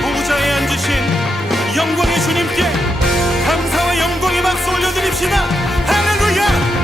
보좌에 앉으신 영광의 주님께 감사와 영광의 박수 올려드립시다. 할렐루야.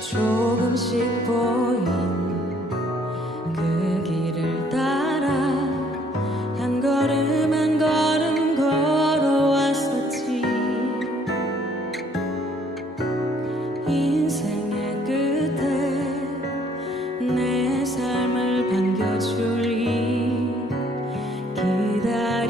조금씩 보인 그 길을 따라 한 걸음 한 걸음 걸어왔었지. 인생의 끝에 내 삶을 반겨줄 이 기다림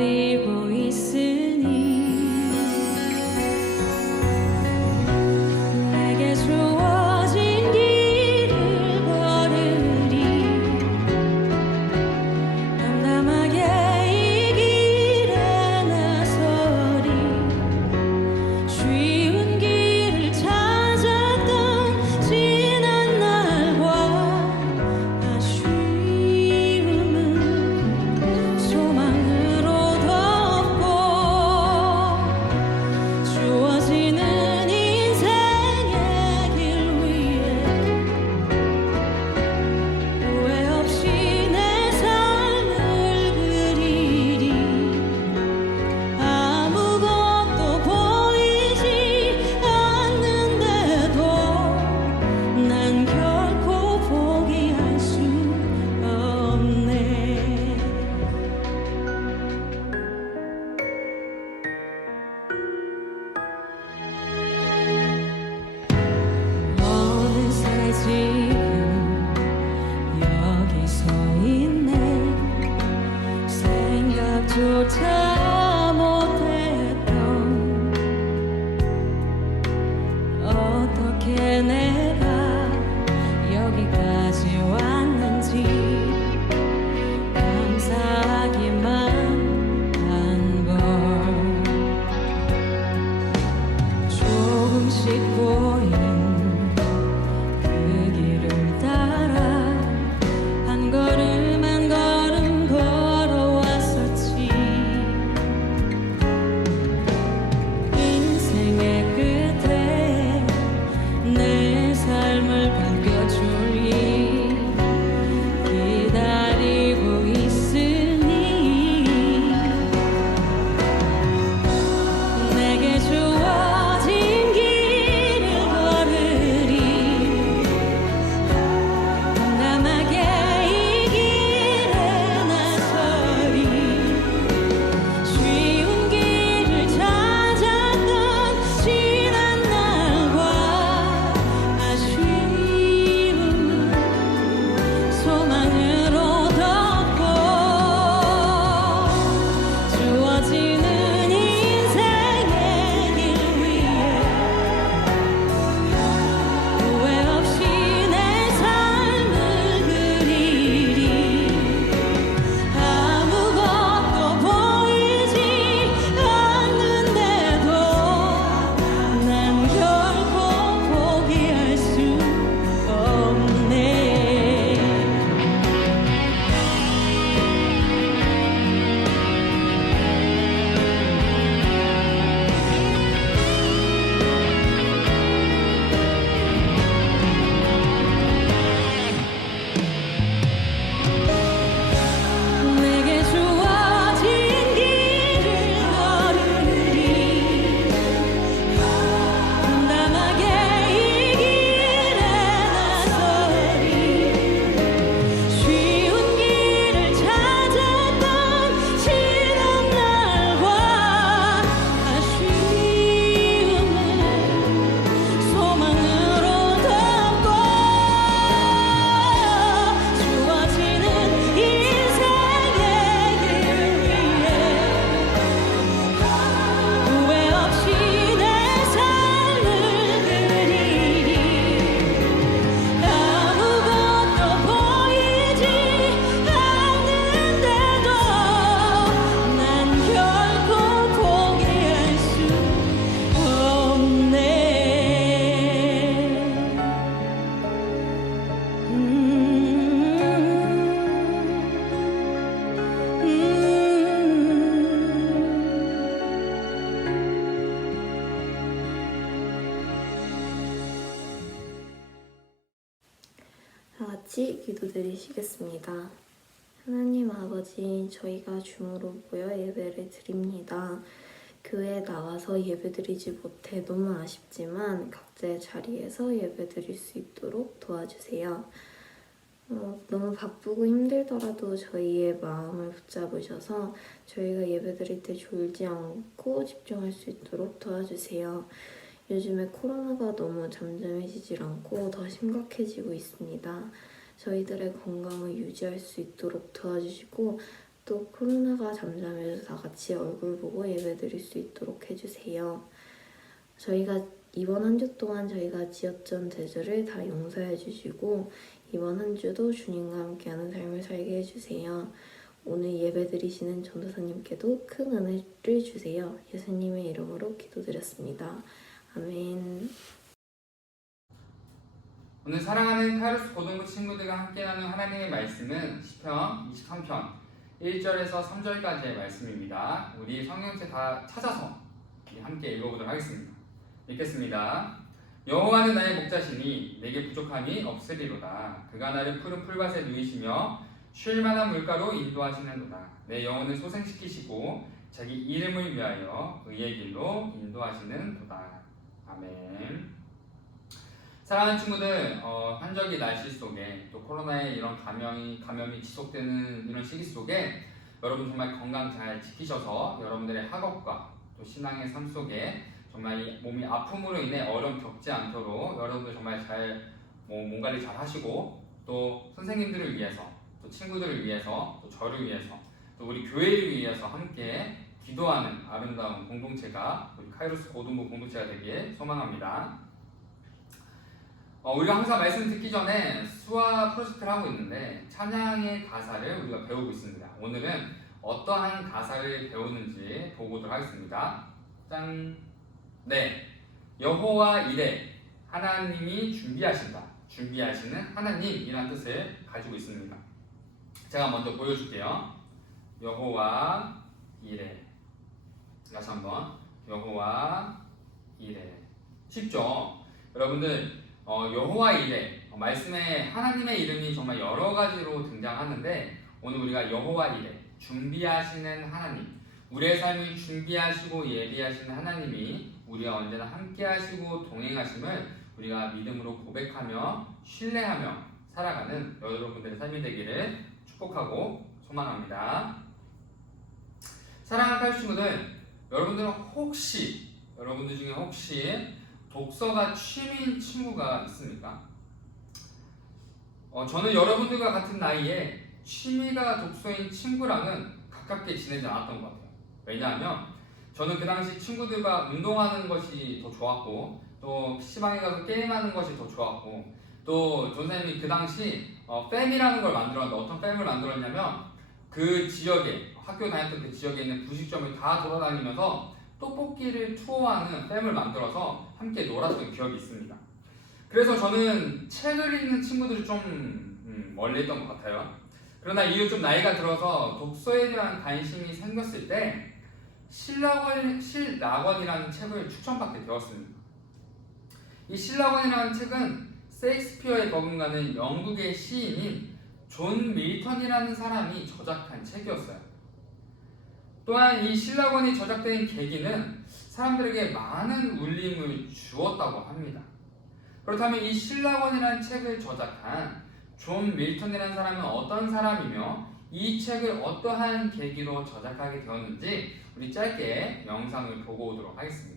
다 같이 기도드리시겠습니다. 하나님 아버지, 저희가 줌으로 모여 예배를 드립니다. 교회에 나와서 예배드리지 못해 너무 아쉽지만 각자의 자리에서 예배드릴 수 있도록 도와주세요. 너무 바쁘고 힘들더라도 저희의 마음을 붙잡으셔서 저희가 예배드릴 때 졸지 않고 집중할 수 있도록 도와주세요. 요즘에 코로나가 너무 잠잠해지질 않고 더 심각해지고 있습니다. 저희들의 건강을 유지할 수 있도록 도와주시고 또 코로나가 잠잠해서 다 같이 얼굴 보고 예배드릴 수 있도록 해주세요. 저희가 이번 한 주 동안 저희가 지었던 죄들을 다 용서해 주시고 이번 한 주도 주님과 함께하는 삶을 살게 해주세요. 오늘 예배드리시는 전도사님께도 큰 은혜를 주세요. 예수님의 이름으로 기도드렸습니다. 아멘. 오늘 사랑하는 카이로스 고등부 친구들과 함께 나눈 하나님의 말씀은 시편 23편 1절에서 3절까지의 말씀입니다. 우리 성경책 다 찾아서 함께 읽어보도록 하겠습니다. 읽겠습니다. 여호와는 나의 목자시니 내게 부족함이 없으리로다. 그가 나를 푸른 풀밭에 누이시며 쉴 만한 물가로 인도하시는도다. 내 영혼을 소생시키시고 자기 이름을 위하여 의의 길로 인도하시는도다. 아멘. 사랑하는 친구들, 한적이 날씨 속에 또 코로나의 이런 감염이 지속되는 이런 시기 속에 여러분 정말 건강 잘 지키셔서 여러분들의 학업과 또 신앙의 삶 속에 정말 이 몸이 아픔으로 인해 어려움 겪지 않도록 여러분들 정말 잘 몸 관리 잘 하시고 또 선생님들을 위해서 또 친구들을 위해서 또 저를 위해서 또 우리 교회를 위해서 함께 기도하는 아름다운 공동체가 우리 카이로스 고등부 공동체가 되길 소망합니다. 우리가 항상 말씀 듣기 전에 수화 프로젝트를 하고 있는데 찬양의 가사를 우리가 배우고 있습니다. 오늘은 어떠한 가사를 배우는지 보고 오도록 하겠습니다. 짠! 네, 여호와 이레, 하나님이 준비하신다, 준비하시는 하나님이라는 뜻을 가지고 있습니다. 제가 먼저 보여줄게요. 여호와 이레. 다시 한번 여호와 이레. 쉽죠? 여러분들 여호와 이레, 말씀에 하나님의 이름이 정말 여러 가지로 등장하는데 오늘 우리가 여호와 이레, 준비하시는 하나님, 우리의 삶을 준비하시고 예비하시는 하나님이 우리와 언제나 함께 하시고 동행하심을 우리가 믿음으로 고백하며 신뢰하며 살아가는 여러분들의 삶이 되기를 축복하고 소망합니다. 사랑하는 카이로스 친구들, 여러분들 중에 혹시 독서가 취미인 친구가 있습니까? 저는 여러분들과 같은 나이에 취미가 독서인 친구랑은 가깝게 지내지 않았던 것 같아요. 왜냐하면 저는 그 당시 친구들과 운동하는 것이 더 좋았고 또 PC방에 가서 게임하는 것이 더 좋았고 또 전사님이 그 당시 팸이라는 걸 만들었는데 어떤 팸을 만들었냐면 그 지역에 학교 다녔던 그 지역에 있는 부식점을 다 돌아다니면서 떡볶이를 투어하는 팸을 만들어서 함께 놀았던 기억이 있습니다. 그래서 저는 책을 읽는 친구들이 좀 멀리 있던 것 같아요. 그러나 이후 좀 나이가 들어서 독서에 대한 관심이 생겼을 때 신라권이라는 책을 추천받게 되었습니다. 이 신라권이라는 책은 셰익스피어에 버금가는 영국의 시인인 존 밀턴이라는 사람이 저작한 책이었어요. 또한 이 신라권이 저작된 계기는 사람들에게 많은 울림을 주었다고 합니다. 그렇다면 이 신라권이라는 책을 저작한 존 밀턴이라는 사람은 어떤 사람이며 이 책을 어떠한 계기로 저작하게 되었는지 우리 짧게 영상을 보고 오도록 하겠습니다.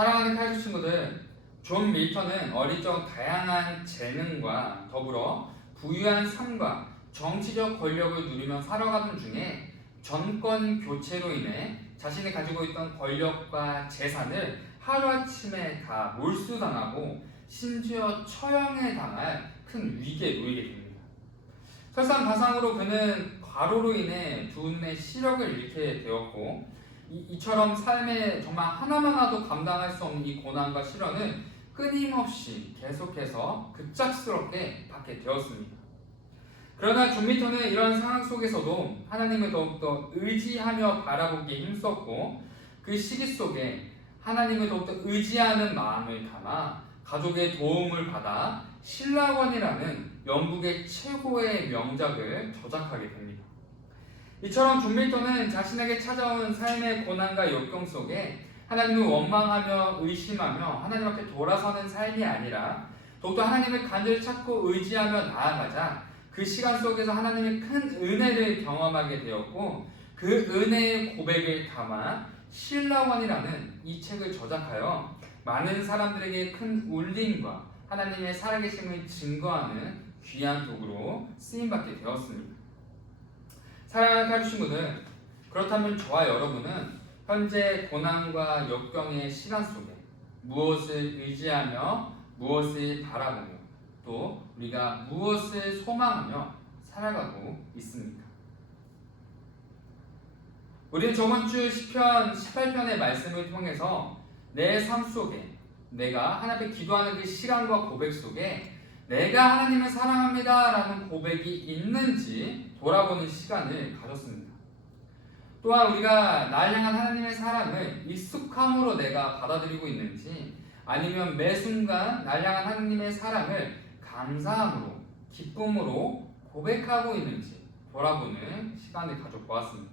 사랑하는 카이스트 친구들, 존 밀턴은 어릴 적 다양한 재능과 더불어 부유한 삶과 정치적 권력을 누리며 살아가던 중에 정권 교체로 인해 자신이 가지고 있던 권력과 재산을 하루아침에 다 몰수당하고 심지어 처형에 당할 큰 위기에 놓이게 됩니다. 설상가상으로 그는 과로로 인해 두 눈의 시력을 잃게 되었고, 이처럼 삶에 정말 하나만라도 감당할 수 없는 이 고난과 시련은 끊임없이 계속해서 급작스럽게 받게 되었습니다. 그러나 존 밀턴은 이런 상황 속에서도 하나님을 더욱더 의지하며 바라보기에 힘썼고, 그 시기 속에 하나님을 더욱더 의지하는 마음을 담아 가족의 도움을 받아 신라원이라는 영국의 최고의 명작을 저작하게 됩니다. 이처럼 존 밀턴은 자신에게 찾아온 삶의 고난과 역경 속에 하나님을 원망하며 의심하며 하나님 앞에 돌아서는 삶이 아니라 더욱더 하나님을 간절히 찾고 의지하며 나아가자 그 시간 속에서 하나님의 큰 은혜를 경험하게 되었고, 그 은혜의 고백을 담아 신라원이라는 이 책을 저작하여 많은 사람들에게 큰 울림과 하나님의 살아계심을 증거하는 귀한 도구로 쓰임받게 되었습니다. 사랑하는 카이스트 친구들, 그렇다면 저와 여러분은 현재 고난과 역경의 시간 속에 무엇을 의지하며 무엇을 바라보며 또 우리가 무엇을 소망하며 살아가고 있습니까? 우리는 저번 주 시편 18편의 말씀을 통해서 내 삶 속에 내가 하나님 앞에 기도하는 그 시간과 고백 속에 내가 하나님을 사랑합니다 라는 고백이 있는지 돌아보는 시간을 가졌습니다. 또한 우리가 날 향한 하나님의 사랑을 익숙함으로 내가 받아들이고 있는지, 아니면 매 순간 날 향한 하나님의 사랑을 감사함으로 기쁨으로 고백하고 있는지 돌아보는 시간을 가져보았습니다.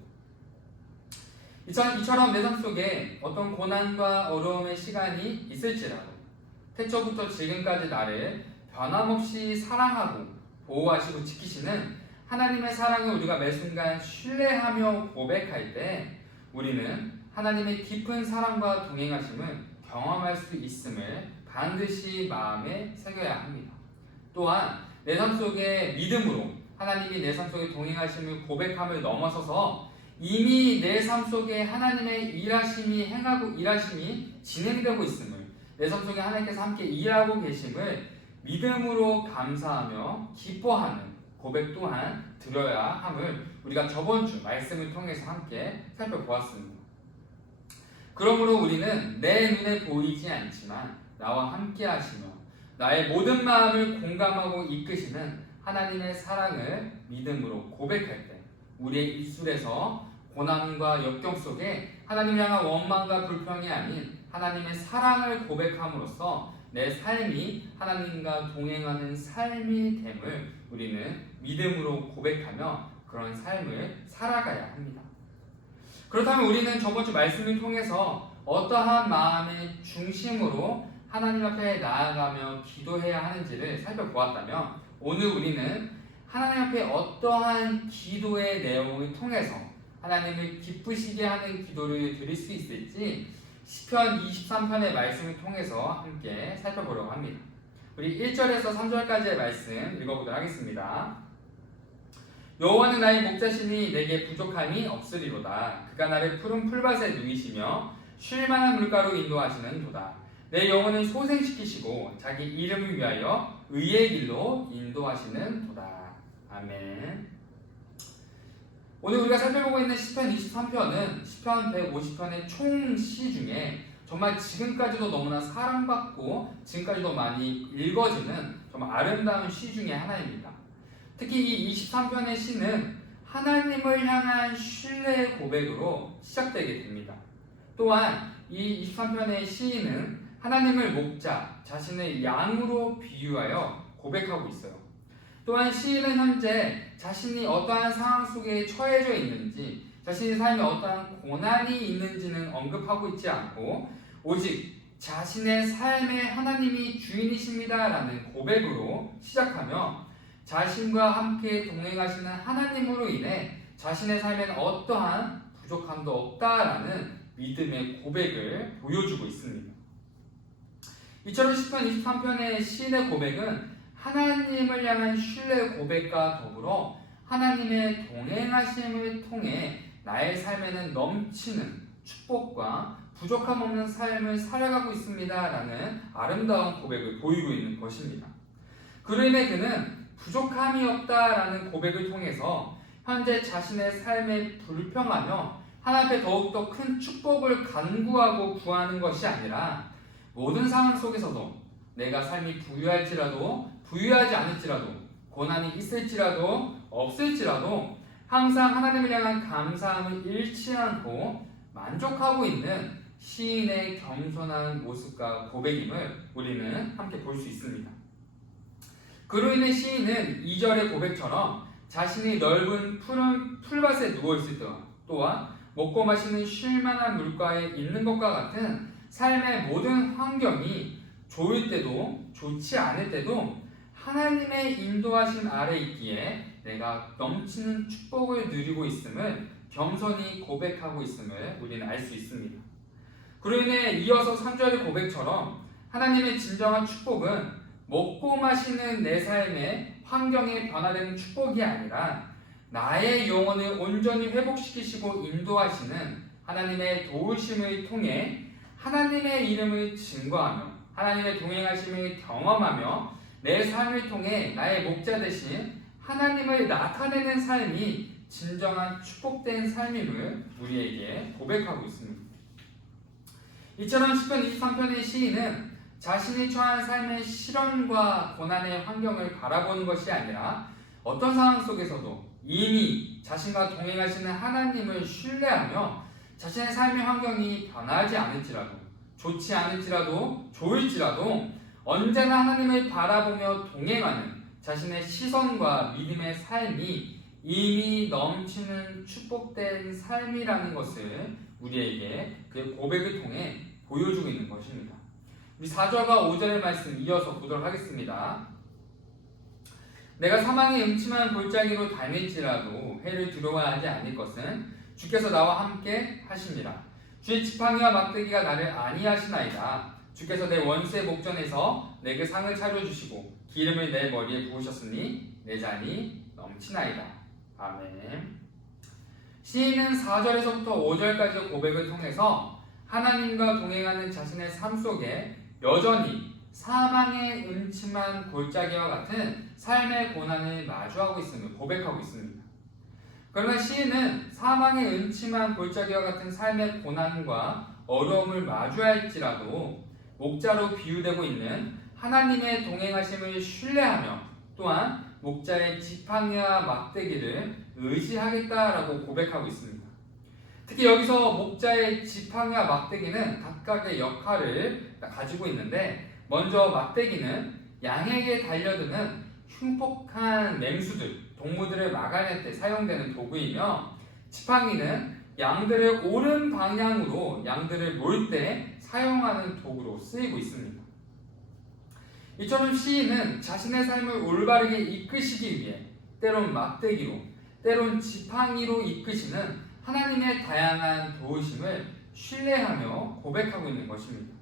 이처럼 내 삶 속에 어떤 고난과 어려움의 시간이 있을지라도 태초부터 지금까지 나를 변함없이 사랑하고 보호하시고 지키시는 하나님의 사랑을 우리가 매 순간 신뢰하며 고백할 때 우리는 하나님의 깊은 사랑과 동행하심을 경험할 수 있음을 반드시 마음에 새겨야 합니다. 또한 내 삶 속에 믿음으로 하나님이 내 삶 속에 동행하심을 고백함을 넘어서서 이미 내 삶 속에 하나님의 일하심이 진행되고 있음을, 내 삶 속에 하나님께서 함께 일하고 계심을 믿음으로 감사하며 기뻐하는 고백 또한 드려야 함을 우리가 저번 주 말씀을 통해서 함께 살펴보았습니다. 그러므로 우리는 내 눈에 보이지 않지만 나와 함께 하시며 나의 모든 마음을 공감하고 이끄시는 하나님의 사랑을 믿음으로 고백할 때 우리의 입술에서 고난과 역경 속에 하나님을 향한 원망과 불평이 아닌 하나님의 사랑을 고백함으로써 내 삶이 하나님과 동행하는 삶이 됨을 우리는 믿음으로 고백하며 그런 삶을 살아가야 합니다. 그렇다면 우리는 저번 주 말씀을 통해서 어떠한 마음의 중심으로 하나님 앞에 나아가며 기도해야 하는지를 살펴보았다면, 오늘 우리는 하나님 앞에 어떠한 기도의 내용을 통해서 하나님을 기쁘시게 하는 기도를 드릴 수 있을지 시편 23편의 말씀을 통해서 함께 살펴보려고 합니다. 우리 1절에서 3절까지의 말씀 읽어보도록 하겠습니다. 여호와는 나의 목자시니 내게 부족함이 없으리로다. 그가 나를 푸른 풀밭에 누이시며 쉴만한 물가로 인도하시는 도다. 내 영혼을 소생시키시고 자기 이름을 위하여 의의 길로 인도하시는 도다. 아멘. 오늘 우리가 살펴보고 있는 시편 23편은 시편 150편의 총시 중에 정말 지금까지도 너무나 사랑받고 지금까지도 많이 읽어지는 정말 아름다운 시 중에 하나입니다. 특히 이 23편의 시는 하나님을 향한 신뢰의 고백으로 시작되게 됩니다. 또한 이 23편의 시인은 하나님을 목자, 자신의 양으로 비유하여 고백하고 있어요. 또한 시인은 현재 자신이 어떠한 상황 속에 처해져 있는지, 자신의 삶에 어떠한 고난이 있는지는 언급하고 있지 않고 오직 자신의 삶에 하나님이 주인이십니다라는 고백으로 시작하며 자신과 함께 동행하시는 하나님으로 인해 자신의 삶에는 어떠한 부족함도 없다라는 믿음의 고백을 보여주고 있습니다. 이처럼 시편 23편의 시인의 고백은 하나님을 향한 신뢰 고백과 더불어 하나님의 동행하심을 통해 나의 삶에는 넘치는 축복과 부족함 없는 삶을 살아가고 있습니다라는 아름다운 고백을 보이고 있는 것입니다. 그로 인해 그는 부족함이 없다라는 고백을 통해서 현재 자신의 삶에 불평하며 하나님 앞에 더욱더 큰 축복을 간구하고 구하는 것이 아니라 모든 상황 속에서도 내가 삶이 부유할지라도 부유하지 않을지라도 고난이 있을지라도 없을지라도 항상 하나님을 향한 감사함을 잃지 않고 만족하고 있는 시인의 겸손한 모습과 고백임을 우리는 함께 볼 수 있습니다. 그로 인해 시인은 2절의 고백처럼 자신이 넓은 푸른 풀밭에 누워있을 또한 먹고 마시는 쉴만한 물가에 있는 것과 같은 삶의 모든 환경이 좋을 때도 좋지 않을 때도 하나님의 인도하심 아래 있기에 내가 넘치는 축복을 누리고 있음을 겸손히 고백하고 있음을 우리는 알 수 있습니다. 그로 인해 이어서 3절의 고백처럼 하나님의 진정한 축복은 먹고 마시는 내 삶의 환경이 변화되는 축복이 아니라 나의 영혼을 온전히 회복시키시고 인도하시는 하나님의 도우심을 통해 하나님의 이름을 증거하며 하나님의 동행하심을 경험하며 내 삶을 통해 나의 목자 대신 하나님을 나타내는 삶이 진정한 축복된 삶임을 우리에게 고백하고 있습니다. 이처럼 시편 23편의 시인은 자신이 처한 삶의 시련과 고난의 환경을 바라보는 것이 아니라 어떤 상황 속에서도 이미 자신과 동행하시는 하나님을 신뢰하며 자신의 삶의 환경이 변하지 않을지라도 좋지 않을지라도 좋을지라도 언제나 하나님을 바라보며 동행하는 자신의 시선과 믿음의 삶이 이미 넘치는 축복된 삶이라는 것을 우리에게 그 고백을 통해 보여주고 있는 것입니다. 우리 4절과 5절의 말씀 이어서 보도록 하겠습니다. 내가 사망의 음침한 골짜기로 다닐지라도 해를 두려워하지 않을 것은 주께서 나와 함께 하심이라. 주의 지팡이와 막대기가 나를 안위하시나이다. 주께서 내 원수의 목전에서 내게 상을 차려주시고 기름을 내 머리에 부으셨으니 내 잔이 넘치나이다. 아멘. 시인은 4절에서부터 5절까지의 고백을 통해서 하나님과 동행하는 자신의 삶 속에 여전히 사망의 음침한 골짜기와 같은 삶의 고난을 마주하고 있음을 고백하고 있습니다. 그러나 시인은 사망의 음침한 골짜기와 같은 삶의 고난과 어려움을 마주할지라도 목자로 비유되고 있는 하나님의 동행하심을 신뢰하며 또한 목자의 지팡이와 막대기를 의지하겠다라고 고백하고 있습니다. 특히 여기서 목자의 지팡이와 막대기는 각각의 역할을 가지고 있는데 먼저 막대기는 양에게 달려드는 흉폭한 맹수들, 동물들을 막아낼 때 사용되는 도구이며 지팡이는 양들을 옳은 방향으로 양들을 몰 때 사용하는 도구로 쓰이고 있습니다. 이처럼 시인은 자신의 삶을 올바르게 이끄시기 위해 때론 막대기로, 때론 지팡이로 이끄시는 하나님의 다양한 도우심을 신뢰하며 고백하고 있는 것입니다.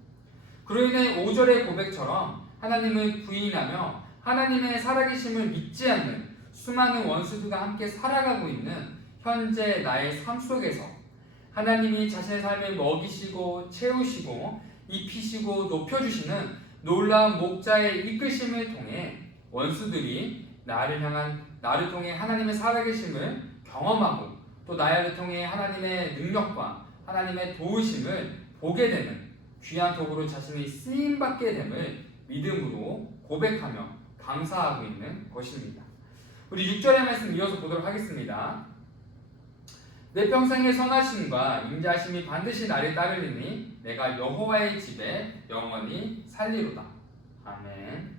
그로 인해 5절의 고백처럼 하나님을 부인하며 하나님의 살아계심을 믿지 않는 수많은 원수들과 함께 살아가고 있는 현재 나의 삶 속에서 하나님이 자신의 삶을 먹이시고 채우시고 입히시고 높여주시는 놀라운 목자의 이끄심을 통해 원수들이 나를 통해 하나님의 살아계심을 경험하고 또 나를 통해 하나님의 능력과 하나님의 도우심을 보게 되는 귀한 도구로 자신이 쓰임받게 됨을 믿음으로 고백하며 감사하고 있는 것입니다. 우리 6절의 말씀 이어서 보도록 하겠습니다. 내 평생의 선하심과 인자하심이 반드시 나를 따르리니 내가 여호와의 집에 영원히 살리로다. 아멘.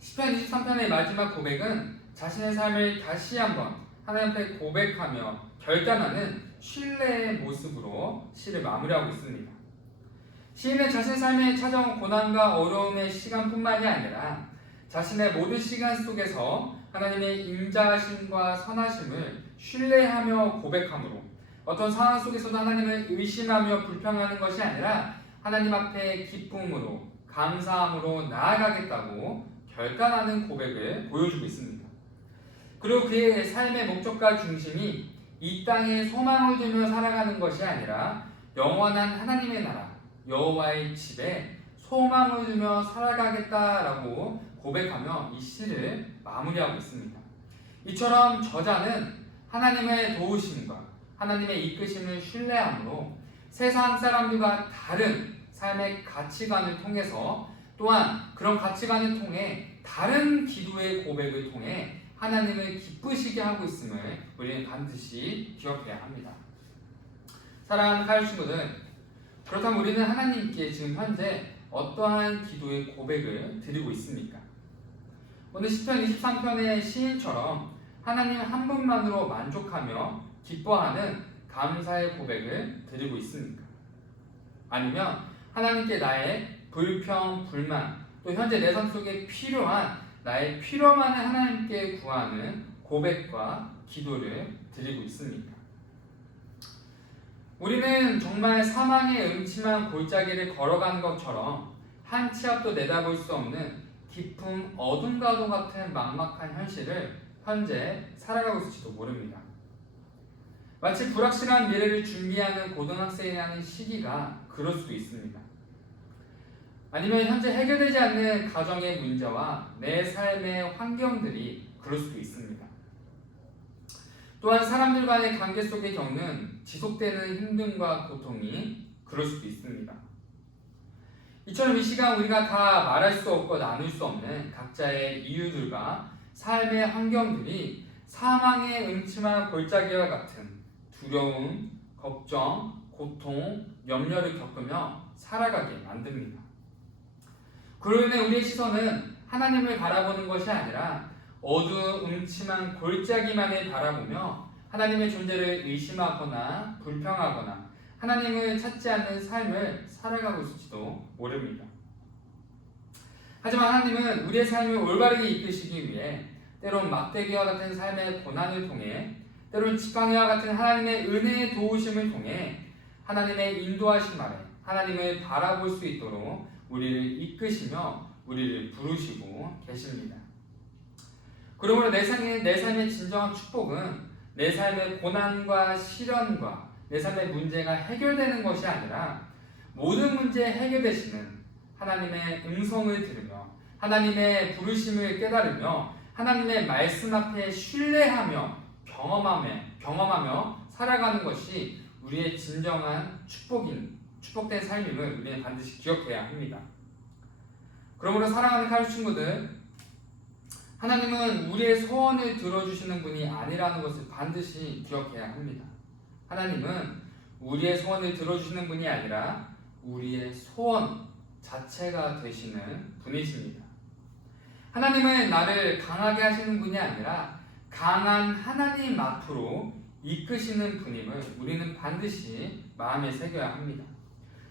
시편 23편의 마지막 고백은 자신의 삶을 다시 한번 하나님 앞에 고백하며 결단하는 신뢰의 모습으로 시를 마무리하고 있습니다. 시인은 자신의 삶에 찾아온 고난과 어려움의 시간뿐만이 아니라 자신의 모든 시간 속에서 하나님의 인자하심과 선하심을 신뢰하며 고백함으로 어떤 상황 속에서도 하나님을 의심하며 불평하는 것이 아니라 하나님 앞에 기쁨으로 감사함으로 나아가겠다고 결단하는 고백을 보여주고 있습니다. 그리고 그의 삶의 목적과 중심이 이 땅에 소망을 두며 살아가는 것이 아니라 영원한 하나님의 나라 여호와의 집에 소망을 두며 살아가겠다라고 고백하며 이 시를 마무리하고 있습니다. 이처럼 저자는 하나님의 도우심과 하나님의 이끄심을 신뢰함으로 세상 사람들과 다른 삶의 가치관을 통해서 또한 그런 가치관을 통해 다른 기도의 고백을 통해 하나님을 기쁘시게 하고 있음을 우리는 반드시 기억해야 합니다. 사랑하는 가요 친구들, 그렇다면 우리는 하나님께 지금 현재 어떠한 기도의 고백을 드리고 있습니까? 오늘 시편 23편의 시인처럼 하나님 한 분만으로 만족하며 기뻐하는 감사의 고백을 드리고 있습니까? 아니면 하나님께 나의 불평, 불만, 또 현재 내 삶 속에 필요한 나의 필요만을 하나님께 구하는 고백과 기도를 드리고 있습니까? 우리는 정말 사망의 음침한 골짜기를 걸어가는 것처럼 한 치 앞도 내다볼 수 없는 깊은 어둠과도 같은 막막한 현실을 현재 살아가고 있을지도 모릅니다. 마치 불확실한 미래를 준비하는 고등학생이라는 시기가 그럴 수도 있습니다. 아니면 현재 해결되지 않는 가정의 문제와 내 삶의 환경들이 그럴 수도 있습니다. 또한 사람들 간의 관계 속에 겪는 지속되는 힘듦과 고통이 그럴 수도 있습니다. 이처럼 이 시간 우리가 다 말할 수 없고 나눌 수 없는 각자의 이유들과 삶의 환경들이 사망의 음침한 골짜기와 같은 두려움, 걱정, 고통, 염려를 겪으며 살아가게 만듭니다. 그로 인해 우리의 시선은 하나님을 바라보는 것이 아니라 음침한 골짜기만을 바라보며 하나님의 존재를 의심하거나 불평하거나 하나님을 찾지 않는 삶을 살아가고 있을지도 모릅니다. 하지만 하나님은 우리의 삶을 올바르게 이끄시기 위해 때론 막대기와 같은 삶의 고난을 통해 때론 지팡이와 같은 하나님의 은혜의 도우심을 통해 하나님의 인도하심 아래 하나님을 바라볼 수 있도록 우리를 이끄시며 우리를 부르시고 계십니다. 그러므로 내 삶의 진정한 축복은 내 삶의 고난과 시련과 내 삶의 문제가 해결되는 것이 아니라 모든 문제에 해결되시는 하나님의 음성을 들으며 하나님의 부르심을 깨달으며 하나님의 말씀 앞에 신뢰하며 경험하며 살아가는 것이 우리의 진정한 축복된 삶임을 우리는 반드시 기억해야 합니다. 그러므로 사랑하는 가요 친구들, 하나님은 우리의 소원을 들어주시는 분이 아니라는 것을 반드시 기억해야 합니다. 하나님은 우리의 소원을 들어주시는 분이 아니라 우리의 소원 자체가 되시는 분이십니다. 하나님은 나를 강하게 하시는 분이 아니라 강한 하나님 앞으로 이끄시는 분임을 우리는 반드시 마음에 새겨야 합니다.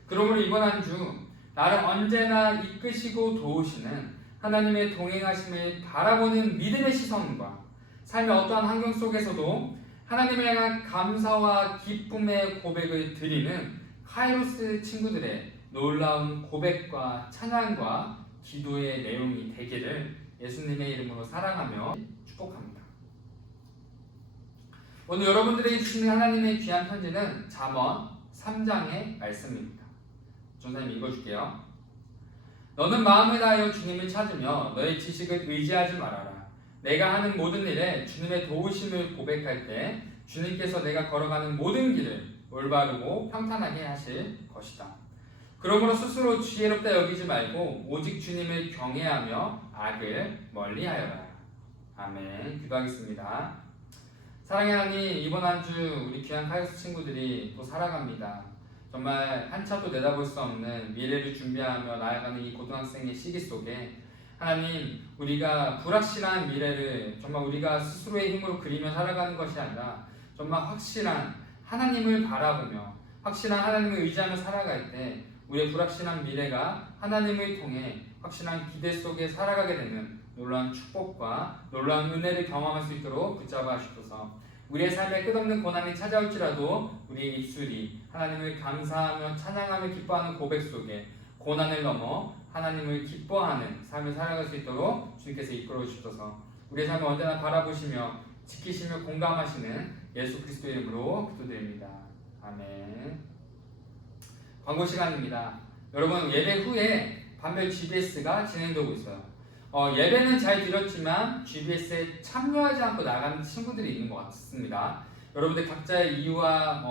그러므로 이번 한 주 나를 언제나 이끄시고 도우시는 하나님의 동행하심을 바라보는 믿음의 시선과 삶의 어떠한 환경 속에서도 하나님에 향한 감사와 기쁨의 고백을 드리는 카이로스 친구들의 놀라운 고백과 찬양과 기도의 내용이 되기를 예수님의 이름으로 사랑하며 축복합니다. 오늘 여러분들에게 주시는 하나님의 귀한 편지는 잠언 3장의 말씀입니다. 전사님 읽어줄게요. 너는 마음을 다하여 주님을 찾으며 너의 지식을 의지하지 말아라. 내가 하는 모든 일에 주님의 도우심을 고백할 때 주님께서 내가 걸어가는 모든 길을 올바르고 평탄하게 하실 것이다. 그러므로 스스로 지혜롭다 여기지 말고 오직 주님을 경외하며 악을 멀리하여라. 아멘. 기도하겠습니다. 사랑의 하나님, 이번 한 주 우리 귀한 카이로스 친구들이 또 살아갑니다. 정말 한참도 내다볼 수 없는 미래를 준비하며 나아가는 이 고등학생의 시기 속에 하나님, 우리가 불확실한 미래를 정말 우리가 스스로의 힘으로 그리며 살아가는 것이 아니라 정말 확실한 하나님을 바라보며 확실한 하나님을 의지하며 살아갈 때 우리의 불확실한 미래가 하나님을 통해 확실한 기대 속에 살아가게 되는 놀라운 축복과 놀라운 은혜를 경험할 수 있도록 붙잡아 주셔서 우리의 삶에 끝없는 고난이 찾아올지라도 우리의 입술이 하나님을 감사하며 찬양하며 기뻐하는 고백 속에 고난을 넘어 하나님을 기뻐하는 삶을 살아갈 수 있도록 주님께서 이끌어 주셔서 우리의 삶을 언제나 바라보시며 지키시며 공감하시는 예수 그리스도의 이름으로 기도드립니다. 아멘. 광고 시간입니다. 여러분, 예배 후에 반별 GBS가 진행되고 있어요. 예배는 잘 드렸지만 GBS에 참여하지 않고 나가는 친구들이 있는 것 같습니다. 여러분들 각자의 이유와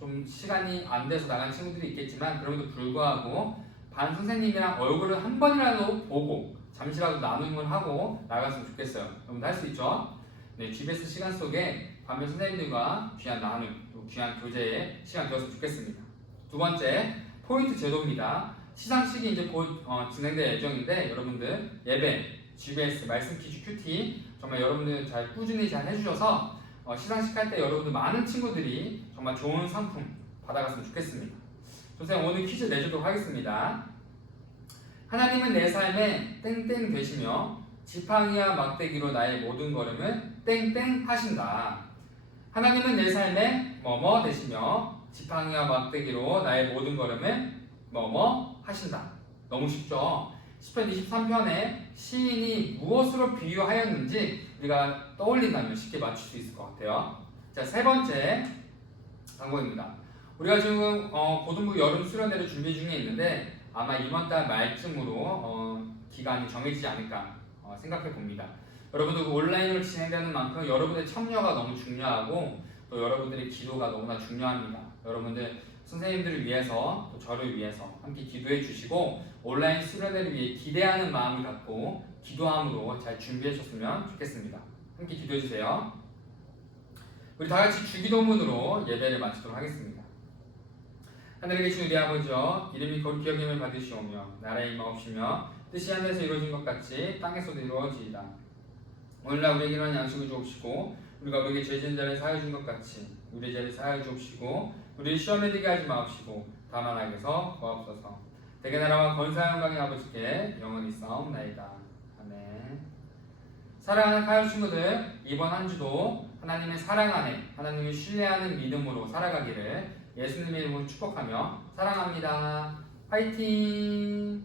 좀 시간이 안 돼서 나간 친구들이 있겠지만 그럼에도 불구하고 반 선생님이랑 얼굴을 한 번이라도 보고 잠시라도 나눔을 하고 나갔으면 좋겠어요. 여러분들 할 수 있죠? 네, GBS 시간 속에 반면 선생님들과 귀한 나눔, 또 귀한 교제의 시간 되었으면 좋겠습니다. 두 번째, 포인트 제도입니다. 시상식이 이제 곧 진행될 예정인데 여러분들 예배, GBS, 말씀 퀴즈 큐티 정말 여러분들 잘 꾸준히 잘 해주셔서 시상식 할 때 여러분들 많은 친구들이 정말 좋은 상품 받아갔으면 좋겠습니다. 선생님 오늘 퀴즈 내주도록 하겠습니다. 하나님은 내 삶에 땡땡 되시며 지팡이와 막대기로 나의 모든 걸음을 땡땡 하신다. 하나님은 내 삶에 뭐뭐 되시며 지팡이와 막대기로 나의 모든 걸음을 뭐뭐 하신다. 너무 쉽죠? 시편 23편에 시인이 무엇으로 비유하였는지 우리가 떠올린다면 쉽게 맞출 수 있을 것 같아요. 자, 세 번째 광고입니다. 우리가 지금 고등부 여름 수련회를 준비 중에 있는데 아마 이번 달 말쯤으로 기간이 정해지지 않을까 생각해 봅니다. 여러분들 온라인으로 진행되는 만큼 여러분의 참여가 너무 중요하고 또 여러분들의 기도가 너무나 중요합니다. 여러분들 선생님들을 위해서 또 저를 위해서 함께 기도해 주시고 온라인 수련회를 위해 기대하는 마음을 갖고 기도함으로 잘 준비해 주셨으면 좋겠습니다. 함께 기도해 주세요. 우리 다 같이 주기도문으로 예배를 마치도록 하겠습니다. 하늘에 계신 우리 아버지여, 이름이 거룩히 여김을 받으시오며 나라의 임하옵시며 뜻이 하늘에서 이루어진 것 같이 땅에서도 이루어지이다. 오늘날 우리에게 일어난 양식을 주옵시고 우리가 우리에게 죄 지은 자를 사하여 준 것 같이 우리의 죄를 사하여 주옵시고 우리를 시험에 들게 하지 마옵시고 다만 악에서 구하옵소서. 대개 나라와 권세와 영광의 아버지께 영원히 싸움나이다. 아멘. 사랑하는 카이오 친구들, 이번 한 주도 하나님의 사랑 안에 하나님을 신뢰하는 믿음으로 살아가기를 예수님의 이름으로 축복하며 사랑합니다. 화이팅!